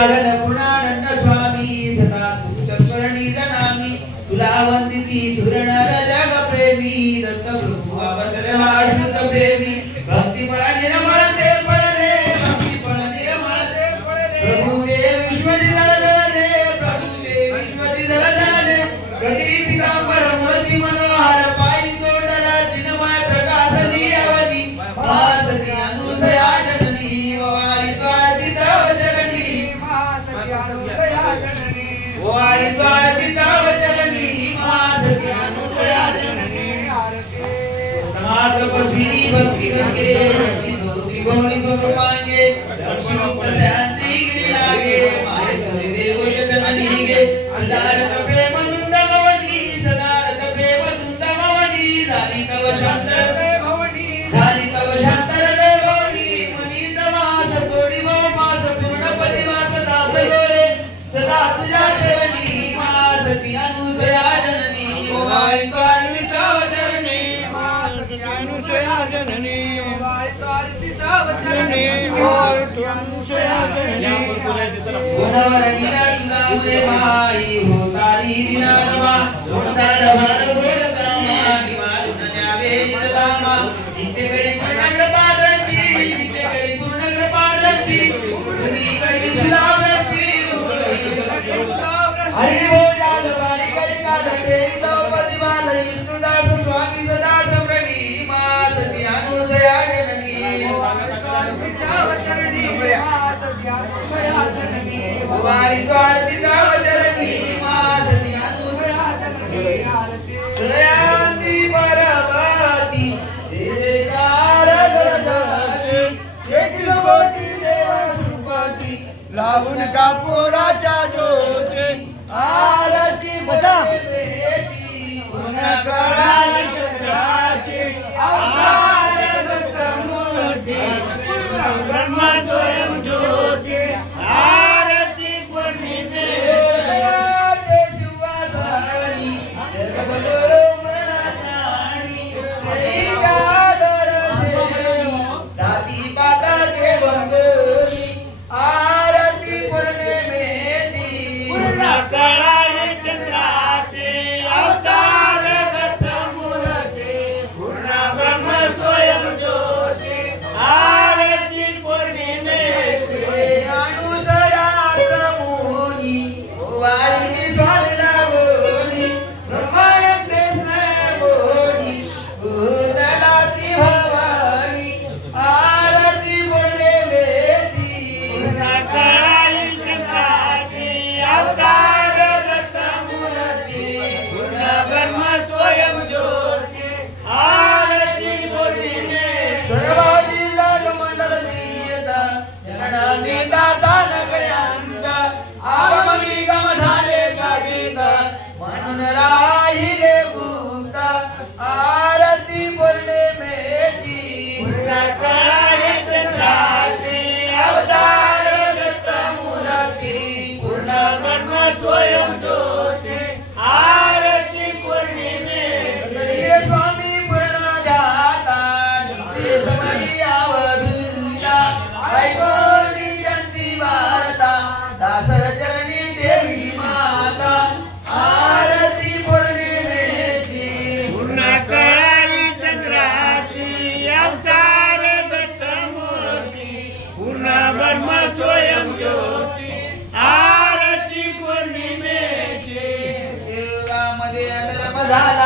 पालन पूर्णानंद स्वामी सदा तू चक्रणी जनामी तुला वंदिती सुरनर जग प्रेमी दत्त प्रभु अवतरला शुद्ध प्रेमी भक्ती फळ निर्मळ ते पडले भक्ती फळ निर्मळ ते पडले प्रभु देव विश्वजी जळजळले प्रभु देव विश्वजी जळजळले गडी पितांबर मूर्ती मनोहर पायी तोंडला चिन्मय प्रकाशली अवनी महासती अनुसया जननी वारी द्वारती तव जननी महासती अनुसया जननी वारी द्वारती तव जननी महासती अनुसया जननी आरती तमाम तपस्वी भक्ति गंगे भक्ति दो त्रिभुवनी स्वरूपांगे लक्ष्मी मुक्त शांति गिरी लागे माये तुझे देव जननी गे अंधारत प्रेम दुंदमवनी सदारत प्रेम दुंदमवनी झाली तव शांतर भवनी झाली तव शांतर भवनी मनीत मास तोडी गो मास पूर्णपदी मास दास गोरे सदा तुझ्या जननी मासती अनुसया जननी वाई द्वारती तव जननी मासती अनुसया जननी वाई द्वारती तव जननी वाई अनुसया जननी गुणवर नीलांगामय माई होतारी निरागमा संसार भार गोड कामा निवारून न्यावे निजधामा नित्य करी पूर्ण कृपा दृष्टी नित्य करी पूर्ण कृपा दृष्टी तुम्ही करी सुधा वृष्टी हरि हो जाल वारी करी काढते द्रौपदी बाल विष्णुदास स्वामी सदा सम्रणी मासती अनुसया जननी वारी द्वार